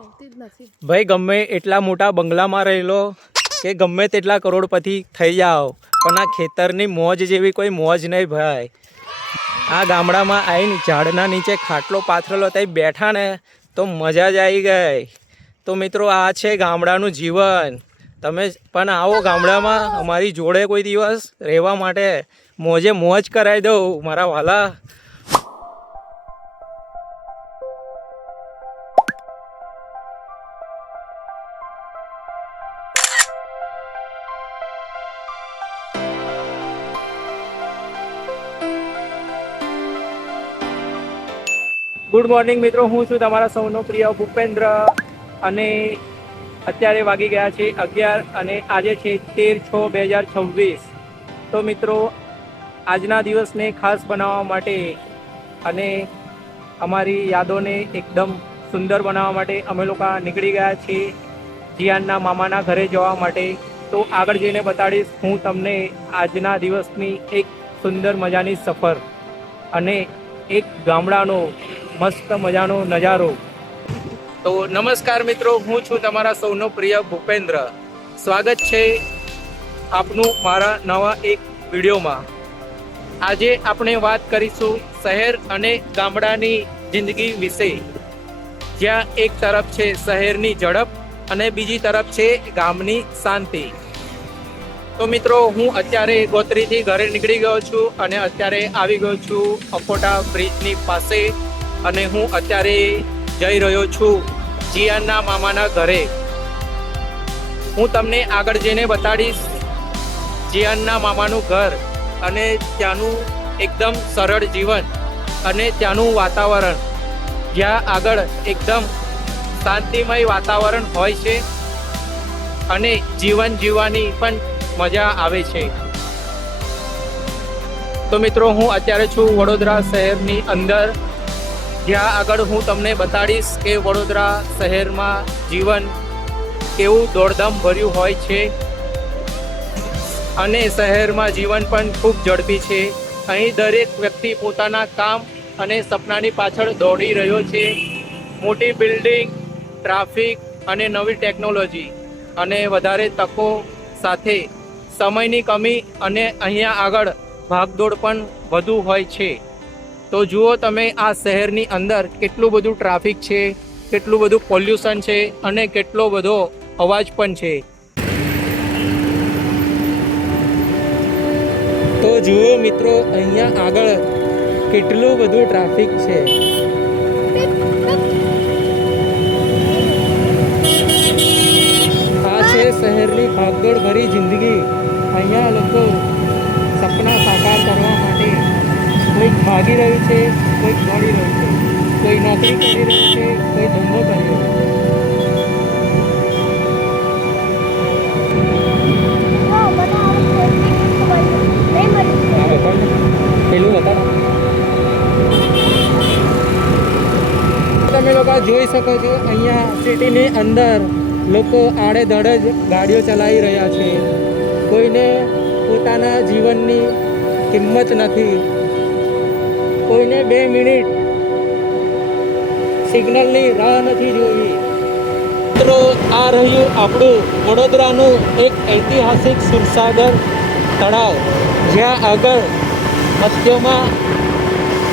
ભાઈ ગમે એટલા મોટા બંગલામાં રહેલો કે ગમે તેટલા કરોડપતિ થઈ જાઓ પણ આ ખેતરની મોજ જેવી કોઈ મોજ નહીં ભાઈ. આ ગામડામાં આવીને ઝાડના નીચે ખાટલો પાથરેલો ત્યાં બેઠા ને તો મજા જ આવી ગઈ. તો મિત્રો આ છે ગામડાનું જીવન. તમે પણ આવો ગામડામાં અમારી જોડે કોઈ દિવસ રહેવા માટે મોજે મોજ કરાવી દઉં મારા વાલા. ગુડ મોર્નિંગ મિત્રો, હું છું તમારા સૌનો પ્રિય ભૂપેન્દ્ર અને અત્યારે વાગી ગયા છે 11 અને આજે છે 13/6/2026. તો મિત્રો આજના દિવસને ખાસ બનાવવા માટે અને અમારી યાદોને એકદમ સુંદર બનાવવા માટે અમે લોકો નીકળી ગયા છીએ જીયાનના મામાના ઘરે જવા માટે. તો આગળ જઈને બતાડીશ હું તમને આજના દિવસની એક સુંદર મજાની સફર અને એક ગામડાનો મસ્ત મજાનો નજારો. તો નમસ્કાર મિત્રો, હું છું તમારા સૌનો પ્રિય ભૂપેન્દ્ર. સ્વાગત છે આપનું મારા નવા એક વિડીયોમાં. આજે આપણે વાત કરીશું શહેર અને ગામડાની જિંદગી વિશે, જ્યાં એક તરફ છે શહેરની ઝડપ અને બીજી તરફ છે ગામની શાંતિ. તો મિત્રો હું અત્યારે ગોત્રીથી ઘરે નીકળી ગયો છું અને અત્યારે આવી ગયો છું અખોટા બ્રિજની પાસે અને હું અત્યારે જઈ રહ્યો છું જીયાનના મામાના ઘરે. હું તમને આગળ જઈને બતાડીશ જીયાનના મામાનું ઘર અને ત્યાંનું એકદમ સરળ જીવન અને ત્યાંનું વાતાવરણ, જ્યાં આગળ એકદમ શાંતિમય વાતાવરણ હોય છે અને જીવન જીવવાની પણ મજા આવે છે. તો મિત્રો હું અત્યારે છું વડોદરા શહેરની અંદર, જ્યાં આગળ હું તમને બતાડીશ કે વડોદરા શહેરમાં જીવન કેવું દોડધામ ભર્યું હોય છે અને શહેરમાં જીવન પણ ખૂબ ઝડપી છે. અહીં દરેક વ્યક્તિ પોતાના કામ અને સપનાની પાછળ દોડી રહ્યો છે. મોટી બિલ્ડિંગ, ટ્રાફિક અને નવી ટેકનોલોજી અને વધારે તકો સાથે સમયની કમી અને અહીંયા આગળ ભાગદોડ પણ વધુ હોય છે. તો જુઓ તમે આ શહેરની અંદર કેટલું બધું ટ્રાફિક છે, કેટલું બધું પોલ્યુશન છે અને કેટલો બધો અવાજ પણ છે. તો જુઓ મિત્રો અહીંયા આગળ કેટલું બધું ટ્રાફિક છે. આ છે શહેરની ભાગદોડ ભરી જિંદગી. અહીંયા લોકો સપના સાકાર કરવા માટે કોઈક ભાગી રહ્યું છે, કોઈક દોડી રહ્યું છે, કોઈ નોકરી કરી રહ્યું છે, કોઈ ધંધો કરી રહ્યું છે. પેલું બતાવો. તમે લોકો જોઈ શકો છો અહીંયા સિટીની અંદર લોકો આડેધડ જ ગાડીઓ ચલાવી રહ્યા છે. કોઈને પોતાના જીવનની કિંમત નથી. કોઈને 2 મિનિટ સિગ્નલની રાહ નથી જોવી. મિત્રો આ રહ્યું આપણું વડોદરાનું એક ઐતિહાસિક સુરસાગર તળાવ, જ્યાં આગળ મધ્યમાં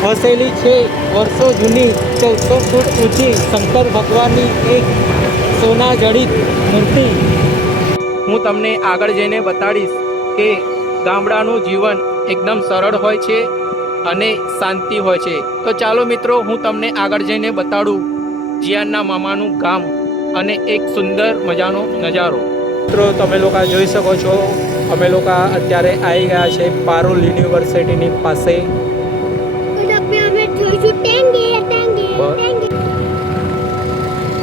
વસેલી છે વર્ષો જૂની 1400 ફૂટ ઊંચી શંકર ભગવાનની એક સોના જડિત મૂર્તિ. હું તમને આગળ જઈને બતાડીશ કે ગામડાનું જીવન એકદમ સરળ હોય છે અને શાંતિ હોય છે. તો ચાલો મિત્રો હું તમને આગળ જઈને બતાડું જીયાનના મામાનું ગામ અને એક સુંદર મજાનો નજારો. મિત્રો તમે લોકો જોઈ શકો છો અમે લોકો અત્યારે આવી ગયા છે પારુલ યુનિવર્સિટીની પાસે.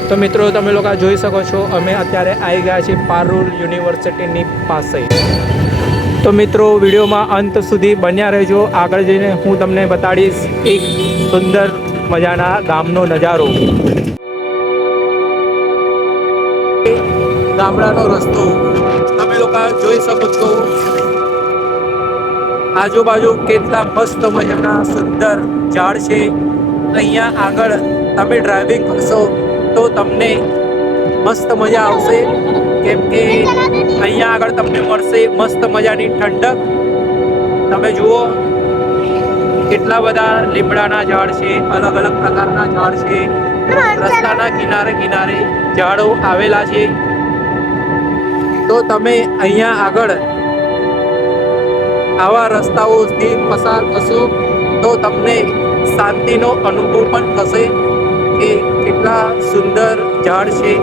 તો મિત્રો તમે લોકો જોઈ શકો છો અમે અત્યારે આવી ગયા છીએ પારુલ યુનિવર્સિટીની પાસે. તો મિત્રો વિડીયોમાં અંત સુધી બન્યા રહેજો. આગળ જઈને હું તમને બતાડીશ એક સુંદર મજાના ગામનો નજારો. ગામડાનો રસ્તો તમે લોકો જોઈ શકો છો. આજુબાજુ કેટલા મસ્ત મજાના સુંદર ઝાડ છે. અહીંયા આગળ તમે ડ્રાઇવિંગ કરશો તો તમને મસ્ત મજા આવશે, કેમ કે અહીંયા આગળ તમને મળશે મસ્ત મજાની ઠંડક. તમે જુઓ કેટલા બધા લીમડાના ઝાડ છે, અલગ અલગ પ્રકારના ઝાડ છે, રસ્તાના કિનારે કિનારે ઝાડો આવેલા છે. તો તમે અહીંયા આગળ આવા રસ્તાઓથી પસાર થશો તો તમને શાંતિનો અનુભવ પણ થશે કે કેટલા સુંદર ઝાડ છે.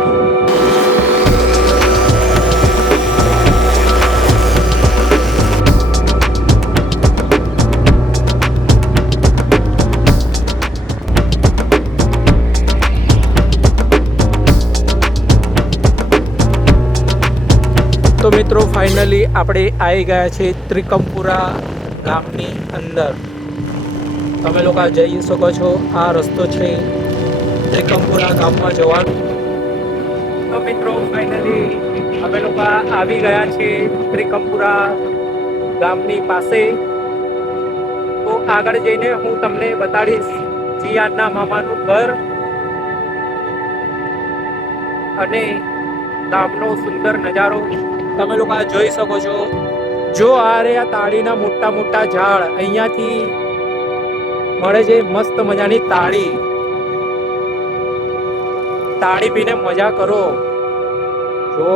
તો મિત્રો ફાઇનલી આપણે આવી ગયા છે ત્રિકમપુરા ગામની અંદર. તમે લોકો જઈ શકો છો, આ રસ્તો છે ત્રિકમપુરા ગામમાં જવાનો. તો મિત્રો ફાઇનલી અમે લોકો આવી ગયા છે ત્રિકમપુરા ગામની પાસે. તો આગળ જઈને હું તમને બતાડીશ જીયાનના મામાનું ઘર અને ગામનો સુંદર નજારો તમે લોકો જોઈ શકો છો. જો આ તાળીના મોટા મોટા ઝાડ, અહીંયાથી મળે છે મસ્ત મજાની તાળી પીને મજા કરો. જો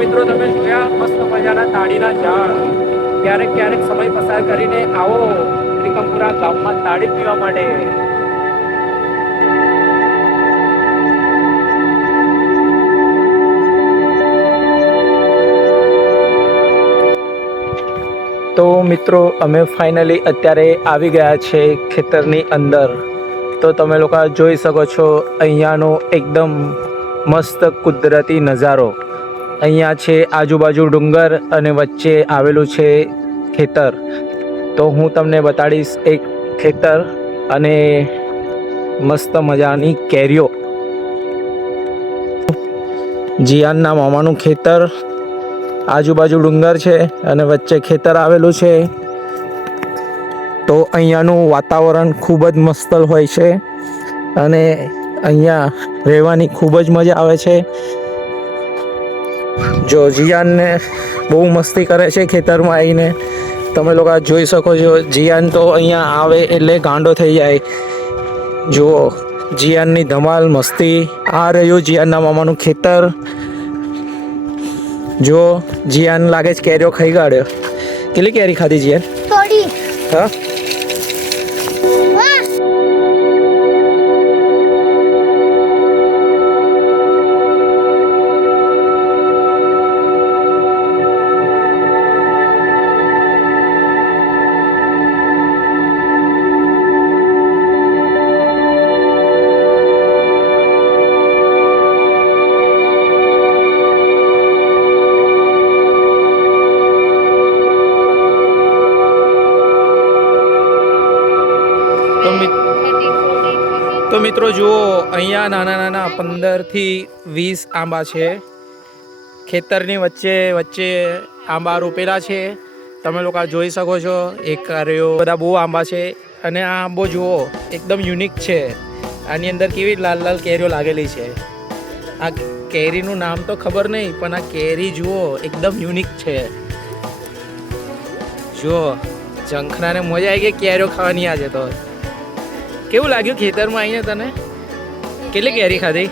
મિત્રો તમે જોયા મસ્ત મજાના તાળીના ઝાડ. ક્યારેક ક્યારેક સમય પસાર કરીને આવો ત્રિકમપુરા ગામમાં તાળી પીવા માટે. તો મિત્રો અમે ફાઇનલી અત્યારે આવી ગયા છે ખેતરની અંદર. તો તમે લોકો જોઈ શકો છો અહીંયાનો એકદમ મસ્ત કુદરતી નજારો. અહીંયા છે આજુબાજુ ડુંગર અને વચ્ચે આવેલું છે ખેતર. તો હું તમને બતાડીશ એક ખેતર અને મસ્ત મજાની કેરીઓ. જીયાનના મામાનું ખેતર, આજુબાજુ ડુંગર છે અને વચ્ચે ખેતર આવેલું છે. તો અહીંયાનું વાતાવરણ ખૂબ જ મસ્ત હોય છે અને અહીંયા રહેવાની ખૂબ જ મજા આવે છે. જો જીયાનને બહુ મસ્તી કરે છે ખેતરમાં આવીને. તમે લોકો જોઈ શકો છો. જીયાન તો અહીંયા આવે એટલે ગાંડો થઈ જાય. જુઓ જીયાનની ધમાલ મસ્તી. આ રહ્યું જીયાનના મામાનું ખેતર. જો જીયાન લાગે છે કેરીઓ ખાઈ કાઢ્યો. કેટલી કેરી ખાધી જીયાન? થોડી. હા તો મિત્રો જુઓ અહીંયા નાના નાના 15થી 20 આંબા છે. ખેતરની વચ્ચે વચ્ચે આંબા રોપેલા છે. તમે લોકો જોઈ શકો છો. એક કાર્યો બધા બહુ આંબા છે અને આ આંબો જુઓ એકદમ યુનિક છે. આની અંદર કેવી લાલ લાલ કેરીઓ લાગેલી છે. આ કેરીનું નામ તો ખબર નહીં, પણ આ કેરી જુઓ એકદમ યુનિક છે. જુઓ ઝંખનાને મજા આવી ગઈ કેરીઓ ખાવાની. આજે તો કેવું લાગ્યું ખેતરમાં આવીને તને? કેટલી કેરી ખાધી?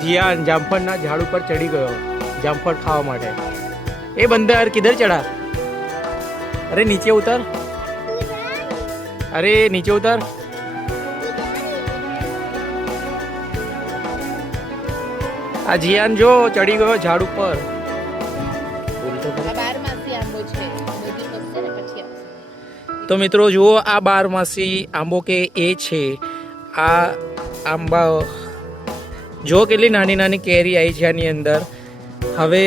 જીયાન જામફળના ઝાડ ઉપર ચડી ગયો જામફળ ખાવા માટે. એ બંદર કિધર ચડા? અરે નીચે ઉતર. અરે નીચે ઉતર. આ જીયાન જો ચડી ગયો ઝાડ ઉપર. તો મિત્રો જુઓ આ 12માસી આંબો કે એ છે. આ આંબા જો કેટલી નાની નાની કેરી આવી છે આની અંદર. હવે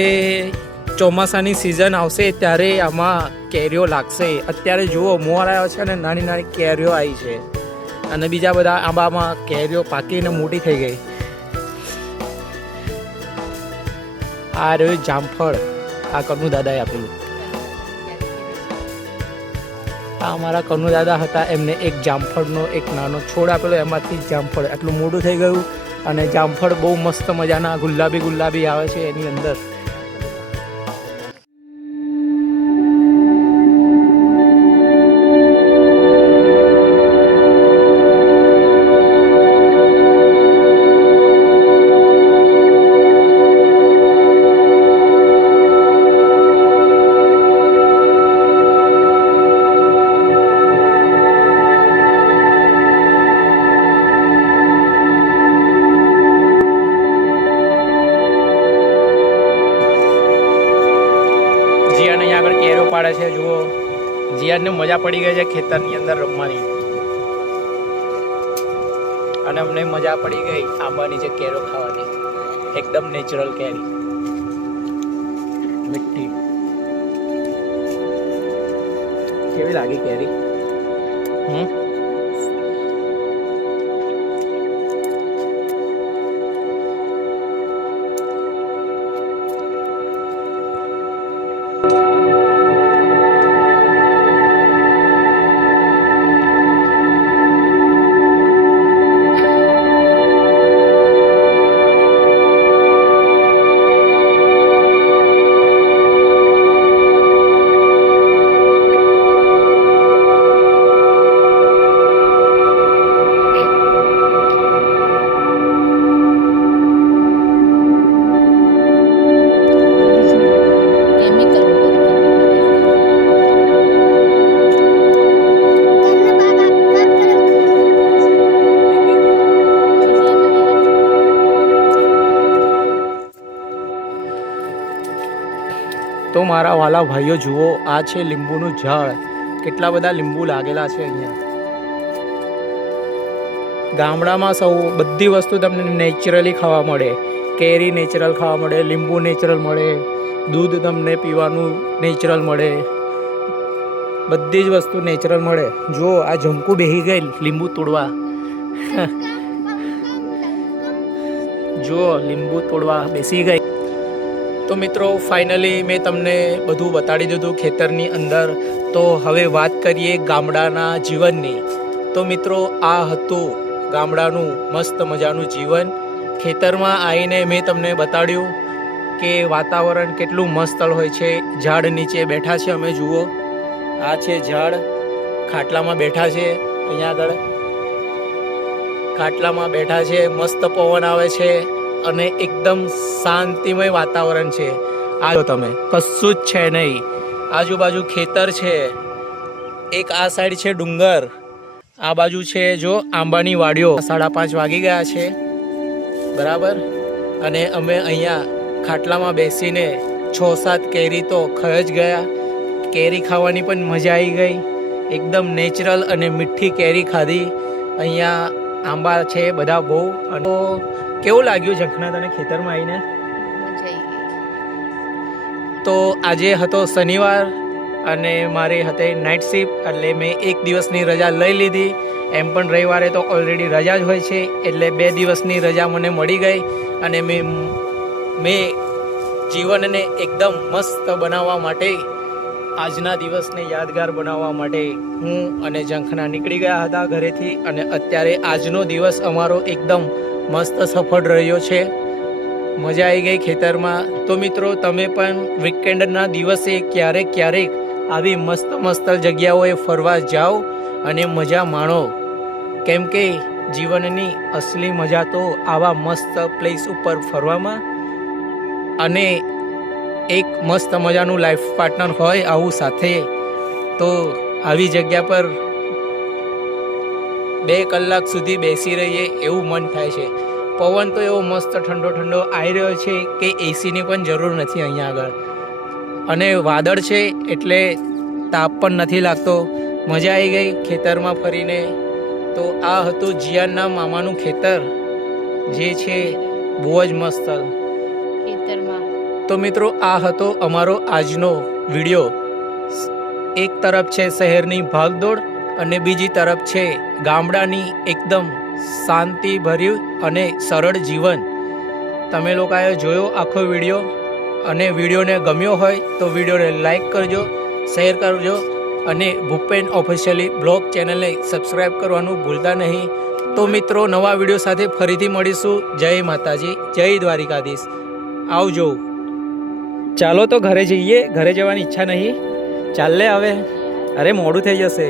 ચોમાસાની સિઝન આવશે ત્યારે આમાં કેરીઓ લાગશે. અત્યારે જુઓ મોર આવ્યો છે અને નાની નાની કેરીઓ આવી છે અને બીજા બધા આંબામાં કેરીઓ પાકીને મોટી થઈ ગઈ. આ રહ્યું જામફળ, આ કનુ દાદાએ આપેલું. આ અમારા કનુ દાદા હતા, એમને એક જામફળનો એક નાનો છોડ આપેલો, એમાંથી જામફળ આટલું મોટું થઈ ગયું. અને જામફળ બહુ મસ્ત મજાના ગુલાબી ગુલાબી આવે છે એની અંદર. જીયાને અહીંયા આગળ કેરો પાડે છે. જુઓ, જીયાને મજા પડી ગઈ છે ખેતરની અંદર રમવાની, અને અમને મજા પડી ગઈ આંબાની જે કેરો ખાવાની. એકદમ નેચરલ કેરી, મીઠી. કેવી લાગી કેરી? તો મારા વાલા ભાઈઓ જુઓ, આ છે લીંબુનું ઝાડ. કેટલા બધા લીંબુ લાગેલા છે અહીંયા. ગામડામાં સૌ બધી વસ્તુ તમને નેચરલી ખાવા મળે. કેરી નેચરલ ખાવા મળે, લીંબુ નેચરલ મળે, દૂધ તમને પીવાનું નેચરલ મળે, બધી જ વસ્તુ નેચરલ મળે. જો આ ઝમકુ બેહી ગઈ લીંબુ તોડવા. જો લીંબુ તોડવા બેસી ગઈ. તો મિત્રો ફાઇનલી મેં તમને બધું બતાડી દીધું ખેતરની અંદર. તો હવે વાત કરીએ ગામડાના જીવનની. તો મિત્રો આ હતું ગામડાનું મસ્ત મજાનું જીવન. ખેતરમાં આવીને મેં તમને બતાડ્યું કે વાતાવરણ કેટલું મસ્ત હોય છે. ઝાડ નીચે બેઠા છે અમે. જુઓ, આ છે ઝાડ, ખાટલામાં બેઠા છે. અહીંયા આગળ ખાટલામાં બેઠા છે, મસ્ત પવન આવે છે અને એકદમ શાંતિમય વાતાવરણ છે. આ જો તમે, કશું જ છે નહીં. આજુબાજુ ખેતર છે, એક આ સાઈડ છે ડુંગર, આ બાજુ છે જો આંબાની વાડીઓ. 5:30 વાગી ગયા છે, બરાબર. અને અમે અહીંયા ખાટલામાં બેસીને 6-7 કેરી તો ખાઈ જ ગયા. કેરી ખાવાની પણ મજા આવી ગઈ. એકદમ નેચરલ અને મીઠી કેરી ખાધી. અહીંયા આંબા છે બધા બહુ. અને કેવું લાગ્યું ઝંખના તને ખેતરમાં આવીને? તો આજે હતો શનિવાર અને મારી હતી નાઇટ શિફ્ટ, એટલે મેં 1 દિવસની રજા લઈ લીધી. એમ પણ રવિવારે તો ઓલરેડી રજા જ હોય છે, એટલે 2 દિવસની રજા મને મળી ગઈ. અને મેં જીવનને એકદમ મસ્ત બનાવવા માટે, આજના દિવસને યાદગાર બનાવવા માટે હું અને ઝંખના નીકળી ગયા હતા ઘરેથી. અને અત્યારે આજનો દિવસ અમારો એકદમ મસ્ત સફળ રહ્યો છે. મજા આવી ગઈ ખેતરમાં. તો મિત્રો તમે પણ વીકેન્ડના દિવસે ક્યારેક આવી મસ્ત જગ્યાઓએ ફરવા જાઓ અને મજા માણો. કેમ કે જીવનની અસલી મજા તો આવા મસ્ત પ્લેસ ઉપર ફરવામાં, અને એક મસ્ત મજાનું લાઈફ પાર્ટનર હોય આવું સાથે, તો આવી જગ્યા પર 2 કલાક સુધી બેસી રહીએ એવું મન થાય છે. પવન તો એવો મસ્ત ઠંડો આવી રહ્યો છે કે એસીની પણ જરૂર નથી અહીંયા આગળ. અને વાદળ છે એટલે તાપ પણ નથી લાગતો. મજા આવી ગઈ ખેતરમાં ફરીને. તો આ હતું જીયાનના મામાનું ખેતર, જે છે બહુ જ મસ્ત ખેતરમાં. તો મિત્રો આ હતો અમારો આજનો વિડીયો. એક તરફ છે શહેરની ભાગદોડ અને બીજી તરફ છે ગામડાની એકદમ શાંતિભર્યું અને સરળ જીવન. તમે લોકોએ જોયો આખો વિડીયો. અને વિડીયોને ગમ્યો હોય તો વિડીયોને લાઈક કરજો, શેર કરજો અને ભૂપેન ઓફિશિયલી બ્લોગ ચેનલને સબસ્ક્રાઈબ કરવાનું ભૂલતા નહીં. તો મિત્રો નવા વિડીયો સાથે ફરીથી મળીશું. જય માતાજી, જય દ્વારિકાધીશ. આવજો. ચાલો તો ઘરે જઈએ. ઘરે જવાની ઈચ્છા નહીં. ચાલે હવે, અરે મોડું થઈ જશે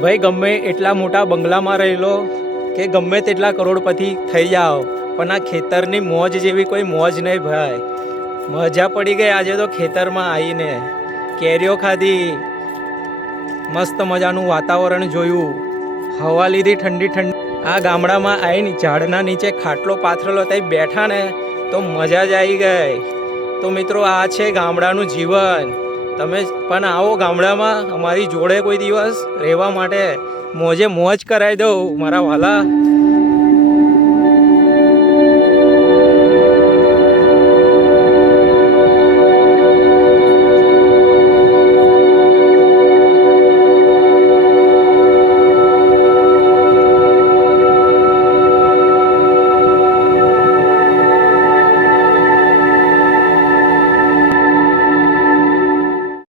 ભાઈ. ગમે એટલા મોટા બંગલામાં રહેલો કે ગમે તેટલા કરોડપતિ થઈ જાઓ, પણ આ ખેતરની મોજ જેવી કોઈ મોજ નહીં ભાઈ. મજા પડી ગઈ આજે તો ખેતરમાં આવીને. કેરીઓ ખાધી, મસ્ત મજાનું વાતાવરણ જોયું, હવા લીધી ઠંડી ઠંડી. આ ગામડામાં આવીને ઝાડના નીચે ખાટલો પાથરેલો ત્યાં બેઠા ને તો મજા જ આવી ગઈ. તો મિત્રો આ છે ગામડાનું જીવન. તમે પણ આવો ગામડામાં અમારી જોડે કોઈ દિવસ રહેવા માટે. મોજે મોજ કરાવી દઉં મારા વાલા.